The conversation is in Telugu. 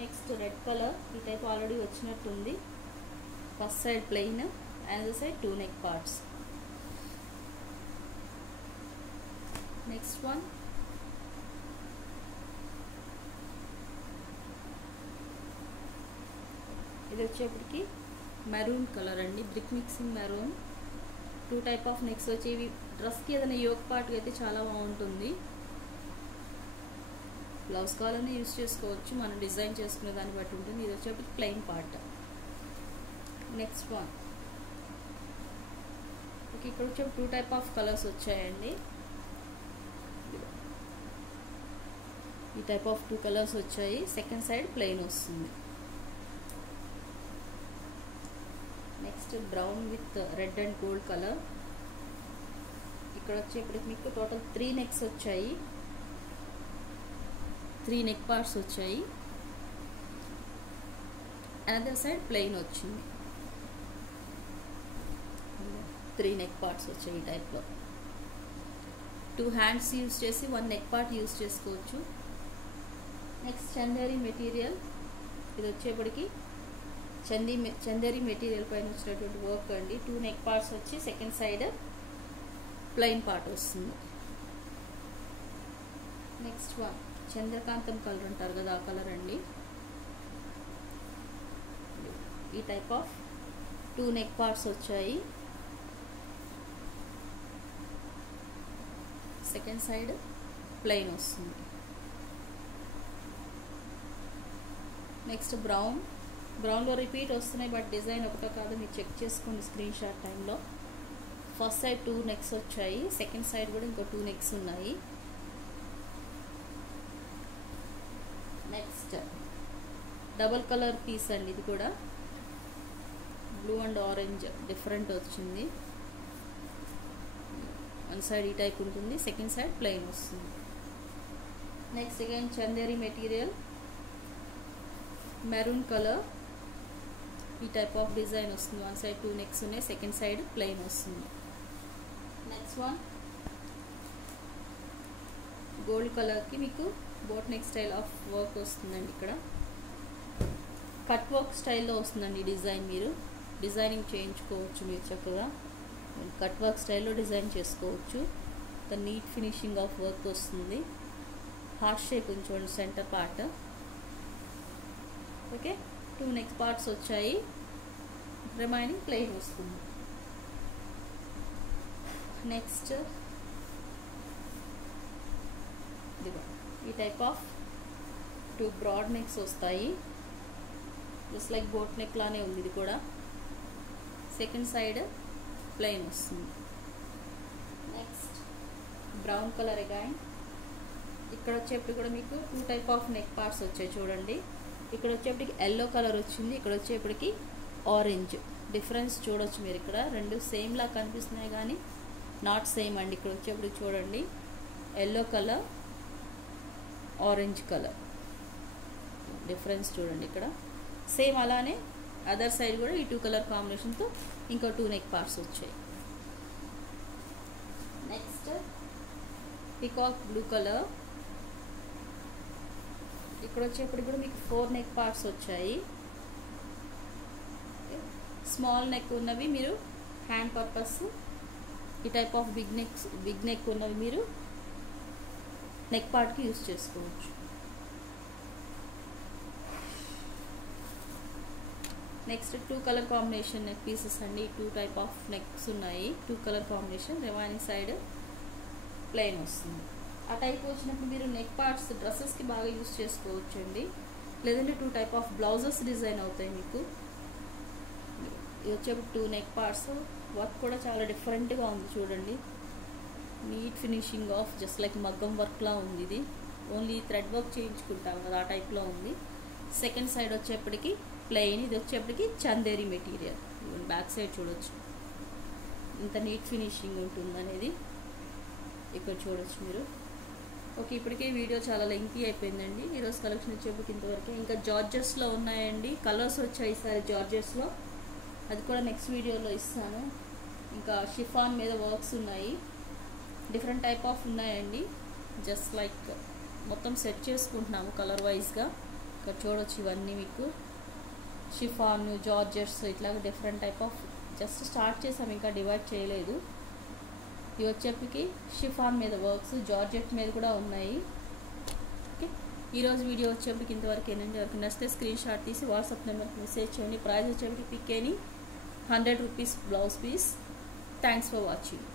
నెక్స్ట్ రెడ్ కలర్ ఈ టైప్ ఆల్రెడీ వచ్చినట్టుంది. First side plain, another side 2 neck parts. Next one ఇది వచ్చేప్పటికి మెరూన్ కలర్ అండి, brick mixing maroon. 2 type of necks వచ్చి ఇవి డ్రెస్కి ఏదైనా యోక్ పార్ట్కి అయితే చాలా బాగుంటుంది. బ్లౌజ్ కావాలని యూస్ చేసుకోవచ్చు, మనం డిజైన్ చేసుకునే దాన్ని బట్టి ఉంటుంది. ఇది వచ్చేప్పటికి plain part. Next one okay, ఇక్కడ వచ్చే 2 టైప్ ఆఫ్ కలర్స్ వచ్చాయండి. ఈ టైప్ ఆఫ్ 2 కలర్స్ వచ్చాయి. సెకండ్ సైడ్ ప్లెయిన్ వస్తుంది. Next brown with red and gold colour. ఇక్కడ వచ్చేప్పటికి మీకు టోటల్ 3 నెక్స్ వచ్చాయి, 3 నెక్ పార్ట్స్ వచ్చాయి. అనదర్ సైడ్ ప్లెయిన్ వచ్చింది. 3 నెక్ పార్ట్స్ వచ్చాయి ఈ టైప్లో. 2 హ్యాండ్స్ యూజ్ చేసి 1 నెక్ పార్ట్ యూజ్ చేసుకోవచ్చు. Next Chanderi material. ఇది వచ్చేప్పటికి చందేరి మెటీరియల్ పైన వచ్చినటువంటి వర్క్ అండి. 2 నెక్ పార్ట్స్ వచ్చి సెకండ్ సైడ్ ప్లెయిన్ పార్ట్ వస్తుంది. నెక్స్ట్ వన్ చంద్రకాంతం కలర్ అంటారు కదా, ఆ కలర్ అండి. ఈ టైప్ ఆఫ్ 2 నెక్ పార్ట్స్ వచ్చాయి. సెకండ్ సైడ్ ప్లెయిన్ వస్తుంది. నెక్స్ట్ బ్రౌన్లో రిపీట్ వస్తున్నాయి, బట్ డిజైన్ ఒకటో కాదు మీరు చెక్ చేసుకోండి స్క్రీన్ షాట్ టైంలో. ఫస్ట్ సైడ్ 2 నెక్స్ వచ్చాయి, సెకండ్ సైడ్ కూడా ఇంకో 2 నెక్స్ ఉన్నాయి. నెక్స్ట్ డబల్ కలర్ పీస్ అండి, ఇది కూడా బ్లూ అండ్ ఆరెంజ్ డిఫరెంట్ వచ్చింది. వన్ సైడ్ ఈ టైప్ ఉంటుంది, సెకండ్ సైడ్ ప్లెయిన్ వస్తుంది. Next again Chanderi material, maroon colour. ఈ టైప్ ఆఫ్ డిజైన్ వస్తుంది. వన్ సైడ్ 2 నెక్స్ ఉన్నాయి, సెకండ్ సైడ్ ప్లెయిన్ వస్తుంది. నెక్స్ట్ వన్ గోల్డ్ కలర్కి మీకు boat neck style of work వస్తుందండి. ఇక్కడ కట్ వర్క్ స్టైల్లో వస్తుందండి డిజైన్. మీరు డిజైనింగ్ చేయించుకోవచ్చు, మీరు చక్కగా కట్ వర్క్ స్టైల్లో డిజైన్ చేసుకోవచ్చు. The neat finishing of work వస్తుంది. హార్ట్ షేప్ ఉంచండి centre part. Okay, 2 neck parts వచ్చాయి, రిమైనింగ్ ప్లెయిన్ వస్తుంది. నెక్స్ట్ ఈ టైప్ ఆఫ్ 2 బ్రాడ్ నెక్స్ వస్తాయి. జస్ట్ లైక్ బోట్ నెక్ లానే ఉంది ఇది కూడా. సెకండ్ సైడ్ ప్లెయిన్ వస్తుంది. Next brown colour again. ఇక్కడ వచ్చేప్పటికి కూడా మీకు 2 టైప్ ఆఫ్ నెక్ పార్ట్స్ వచ్చాయి చూడండి. ఇక్కడ వచ్చేప్పటికి ఎల్లో కలర్ వచ్చింది, ఇక్కడ వచ్చేప్పటికి ఆరెంజ్. డిఫరెన్స్ చూడొచ్చు మీరు. ఇక్కడ 2 సేమ్ లా కనిపిస్తున్నాయి కానీ నాట్ సేమ్ అండి. ఇక్కడ వచ్చేప్పటికి చూడండి yellow colour, orange colour difference చూడండి. ఇక్కడ సేమ్ అలానే అదర్ సైడ్ కూడా ఈ 2 కలర్ కాంబినేషన్తో ఇంకో 2 నెక్ పార్ట్స్ వచ్చాయి. Next peacock blue colour. ఇక్కడ వచ్చేప్పటికి కూడా మీకు 4 నెక్ పార్ట్స్ వచ్చాయి. స్మాల్ నెక్ ఉన్నవి మీరు హ్యాండ్ పర్పస్, ఈ టైప్ ఆఫ్ బిగ్ నెక్ ఉన్నవి మీరు నెక్ పార్ట్కి యూజ్ చేసుకోవచ్చు. Next 2 colour combination neck pieces అండి. 2 టైప్ ఆఫ్ నెక్స్ ఉన్నాయి, 2 colour combination. Remaining side plain వస్తుంది. ఆ టైప్ వచ్చినప్పుడు మీరు నెక్ పార్ట్స్ డ్రెస్సెస్కి బాగా యూజ్ చేసుకోవచ్చు అండి. లేదంటే 2 టైప్ ఆఫ్ బ్లౌజెస్ డిజైన్ అవుతాయి మీకు. ఇది వచ్చేప్పుడు 2 నెక్ పార్ట్స్. వర్క్ కూడా చాలా డిఫరెంట్గా ఉంది చూడండి. Neat finishing of just like మగ్గం వర్క్లా ఉంది. ఇది ఓన్లీ థ్రెడ్ వర్క్ చేయించుకుంటాం కదా, ఆ టైప్లో ఉంది. సెకండ్ సైడ్ వచ్చేప్పటికి ప్లెయిన్. ఇది వచ్చేప్పటికి చందేరి మెటీరియల్. బ్యాక్ సైడ్ చూడొచ్చు ఇంత నీట్ ఫినిషింగ్ ఉంటుంది అనేది ఇక్కడ చూడొచ్చు మీరు. ఓకే, ఇప్పటికే వీడియో చాలా లెంగ్తీ అయిపోయిందండి. ఈరోజు కలెక్షన్ వచ్చేప్పటికి ఇంతవరకు. ఇంకా జార్జెస్లో ఉన్నాయండి, కలర్స్ వచ్చాయి ఈసారి జార్జెస్లో, అది కూడా నెక్స్ట్ వీడియోలో ఇస్తాను. ఇంకా షిఫాన్ మీద వర్క్స్ ఉన్నాయి, డిఫరెంట్ టైప్ ఆఫ్ ఉన్నాయండి. జస్ట్ లైక్ మొత్తం సెట్ చేసుకుంటున్నాము కలర్ వైజ్గా. ఇక్కడ చూడొచ్చు ఇవన్నీ మీకు షిఫాన్ జార్జెట్స్ ఇట్లా different type of just start చేసాం, ఇంకా డివైడ్ చేయలేదు. ఇవి వచ్చేప్పటికి షిఫాన్ మీద వర్క్స్, జార్జెట్ మీద కూడా ఉన్నాయి. ఓకే, ఈరోజు వీడియో వచ్చేప్పటికి ఇంతవరకు ఏంటంటే వరకు నచ్చితే స్క్రీన్ షాట్ తీసి వాట్సాప్ నెంబర్కి మెసేజ్ చేయండి. ప్రైస్ వచ్చేప్పటికి పిక్ అని 100 rupees blouse piece. Thanks for watching.